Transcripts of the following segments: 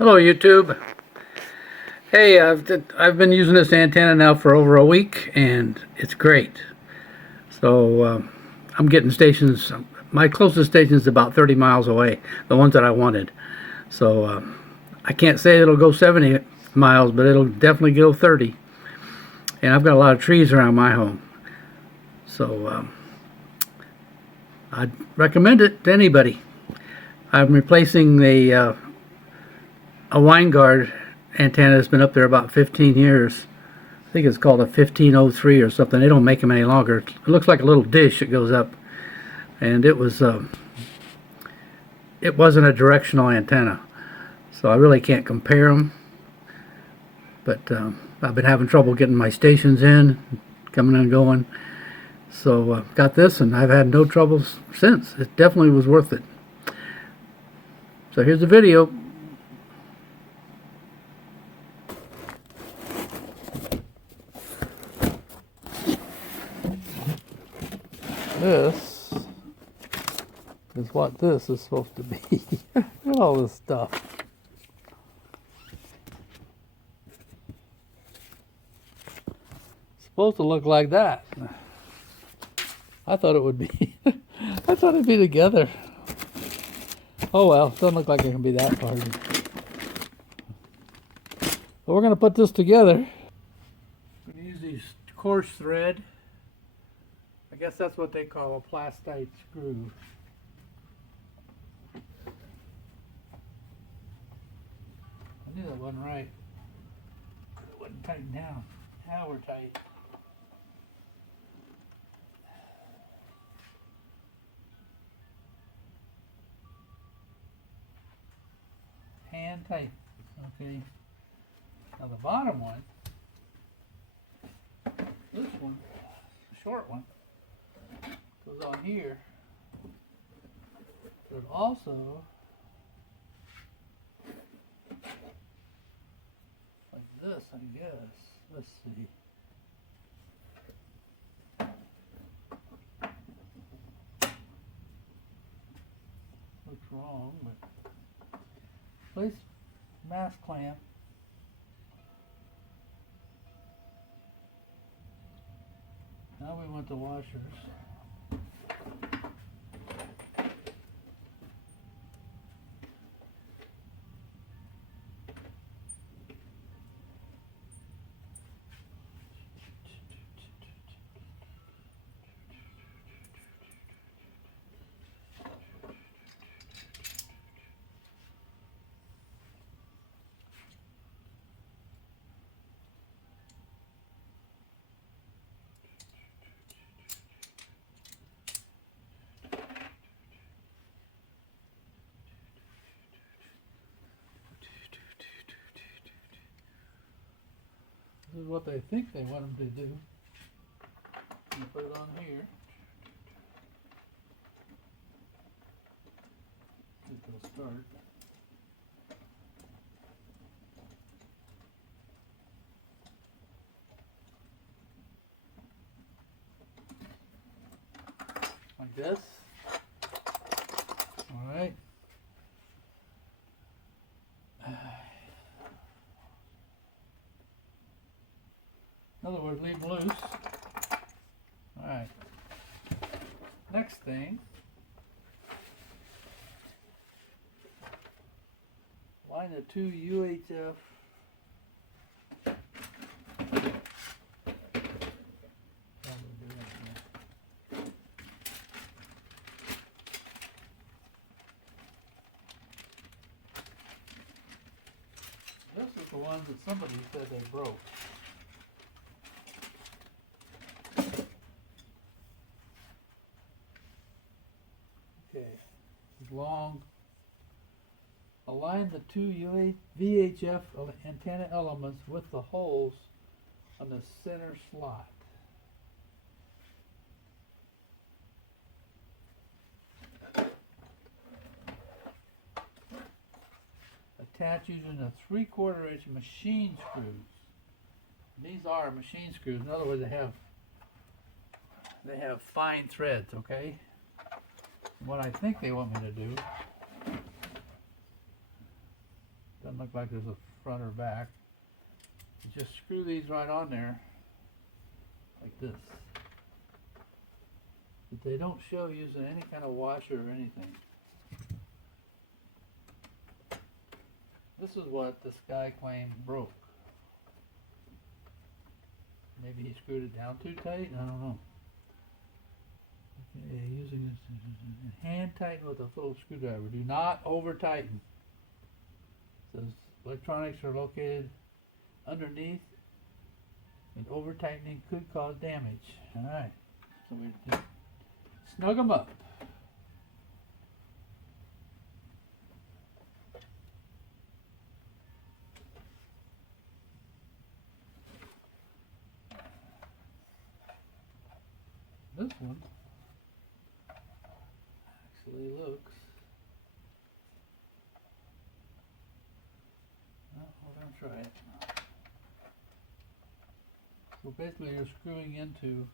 Hello YouTube. Hey, I've been using this antenna now for over a week and it's great. So I'm getting stations. My closest station is about 30 miles away, the ones that I wanted. So I can't say it'll go 70 miles, but it'll definitely go 30. And I've got a lot of trees around my home. So I'd recommend it to anybody. I'm replacing a Winegard antenna that's been up there about 15 years. I think it's called a 1503 or something. They don't make them any longer. It looks like a little dish that goes up, and it wasn't a directional antenna, so I really can't compare them. But I've been having trouble getting my stations in, coming and going. So got this, and I've had no troubles since. It definitely was worth it. So here's the video. This is what this is supposed to be. Look at all this stuff. It's supposed to look like that. I thought it would be. I thought it'd be together. Oh well, it doesn't look like it can be that far. But we're going to put this together. I'm going to use these coarse thread. I guess that's what they call a plastite screw. I knew that wasn't right. It wouldn't tighten down. Now we're tight. Hand tight. Okay. Now the bottom one, this one, the short one, goes on here, but it also, like this, I guess. Let's see. Looks wrong, but place mass clamp. Now we want the washers. This is what they think they want them to do. You put it on here. It'll start. Like this. All right. In other words, leave them loose. Alright. Next thing. Line the two UHF This is the ones that somebody said they broke. Okay, long. Align the two VHF antenna elements with the holes on the center slot. Attach using a 3/4 inch machine screws. These are machine screws. In other words, they have fine threads. Okay. What I think they want me to do Doesn't look like there's a front or back. You just screw these right on there, like this. But they don't show using any kind of washer or anything. This is what this guy claimed broke. Maybe he screwed it down too tight? I don't know. Okay, using this hand tighten with a little screwdriver. Do not over tighten. It says electronics are located underneath and over tightening could cause damage. Alright, so we just snug them up. This one actually looks, well, we're going to try it. So basically you're screwing into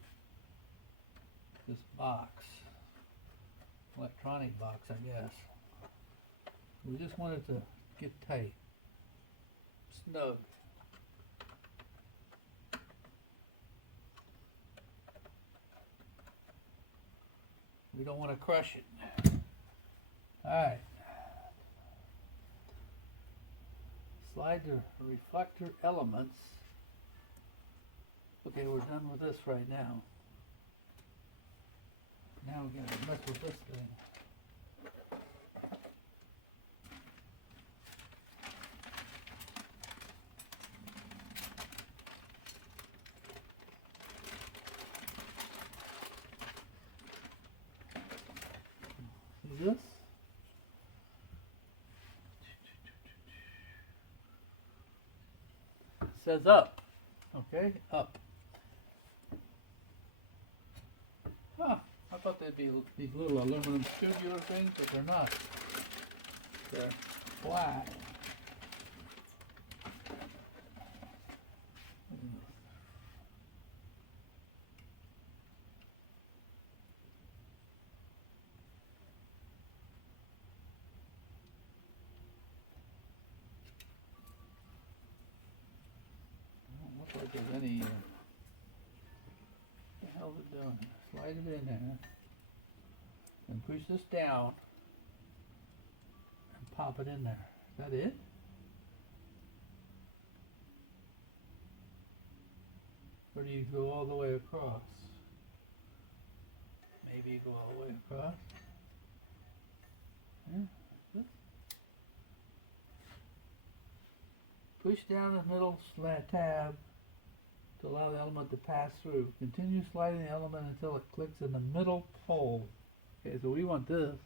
this box, electronic box I guess. We just want it to get tight, snug. We don't want to crush it. Alright. Slide the reflector elements. Okay, we're done with this right now. Now we're going to mess with this thing. See this? It says up. Okay, up. Huh, I thought they'd be these little aluminum tubular things, but they're not. They're flat. Don't look like there's any. What the hell is it doing? Slide it in there. And push this down. And pop it in there. Is that it? Or do you go all the way across? Maybe you go all the way across. Yeah. This. Push down the middle tab to allow the element to pass through. Continue sliding the element until it clicks in the middle pole. Okay, so we want this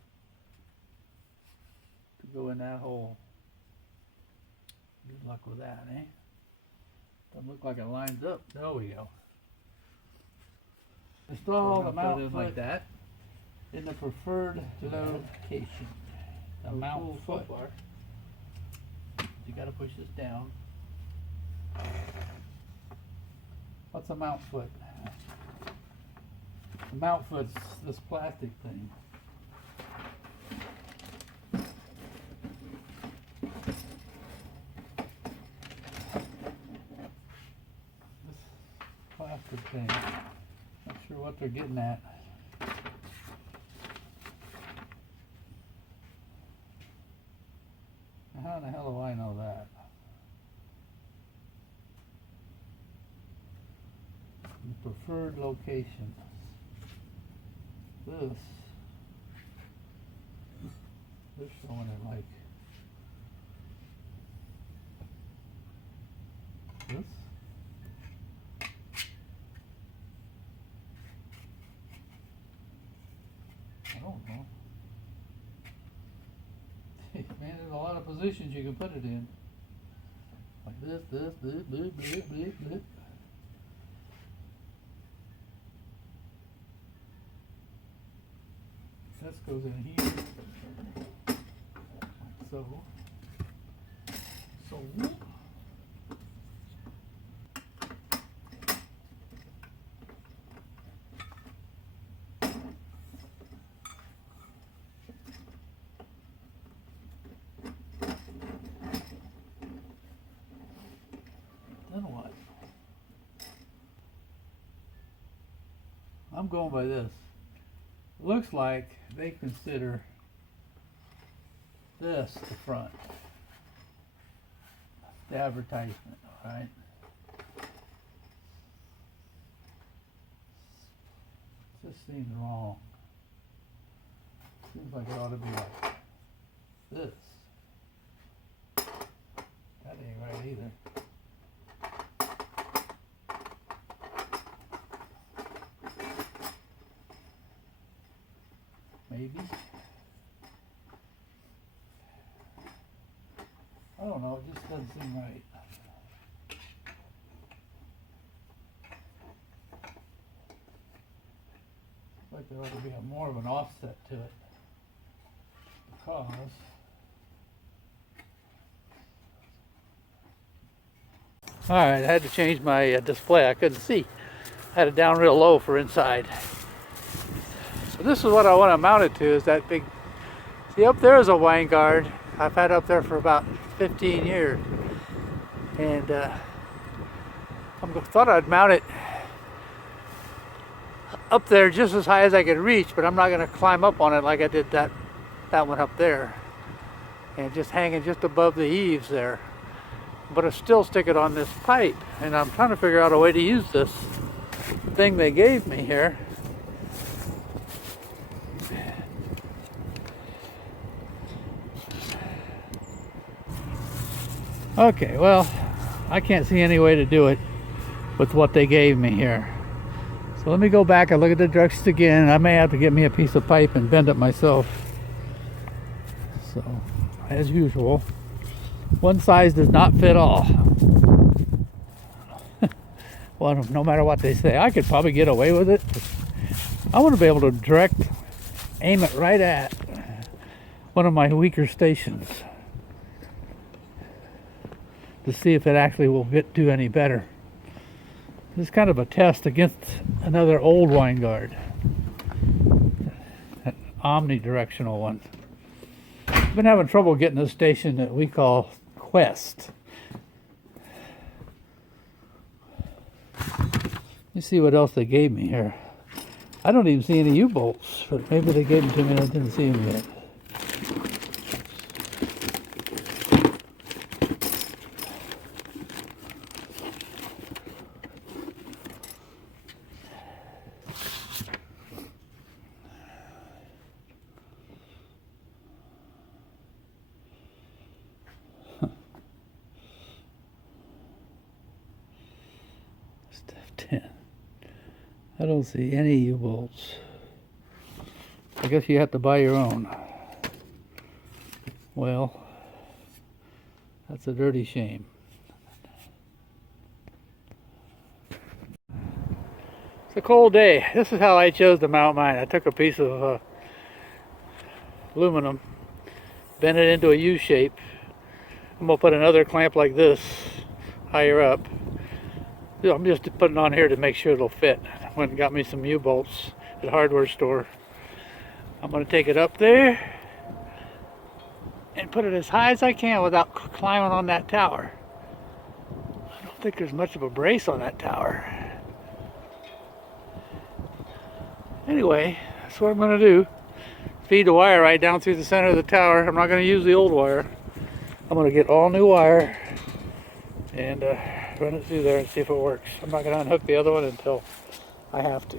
to go in that hole. Good luck with that, eh? Doesn't look like it lines up. There we go. Install the mount foot like that in the preferred location. The mount foot. You got to push this down. What's a mount foot? The mount foot's this plastic thing. This plastic thing. Not sure what they're getting at. How in the hell do I know that? The preferred location. This. They're showing it like this. I don't know. Man, there's a lot of positions you can put it in. Like this, blip, blip, blip, blip, blip. This goes in here. Like so. So. I'm going by this. Looks like they consider this the front. The advertisement, alright? This seems wrong. Seems like it ought to be like this. That ain't right either. Maybe. I don't know, it just doesn't seem right. Like there ought to be more of an offset to it. Because alright, I had to change my display. I couldn't see. I had it down real low for inside. So this is what I want to mount it to, is that big. See, up there is a Winegard. I've had up there for about 15 years. And I thought I'd mount it up there just as high as I could reach, but I'm not going to climb up on it like I did that one up there. And just hanging just above the eaves there. But I still stick it on this pipe. And I'm trying to figure out a way to use this thing they gave me here. Okay, well, I can't see any way to do it with what they gave me here. So let me go back and look at the directions again. I may have to get me a piece of pipe and bend it myself. So, as usual, one size does not fit all. Well, no matter what they say, I could probably get away with it. I want to be able to aim it right at one of my weaker stations to see if it actually will do any better. This is kind of a test against another old Winegard, an omnidirectional one. I've been having trouble getting this station that we call Quest. Let me see what else they gave me here. I don't even see any U-bolts, but maybe they gave them to me and I didn't see them yet. I don't see any U-bolts. I guess you have to buy your own. Well, that's a dirty shame. It's a cold day. This is how I chose to mount mine. I took a piece of aluminum, bent it into a U shape. I'm going to put another clamp like this higher up. I'm just putting it on here to make sure it'll fit. I went and got me some U-bolts at a hardware store. I'm going to take it up there and put it as high as I can without climbing on that tower. I don't think there's much of a brace on that tower. Anyway, that's what I'm going to do. Feed the wire right down through the center of the tower. I'm not going to use the old wire. I'm going to get all new wire and run it through there and see if it works. I'm not going to unhook the other one until I have to.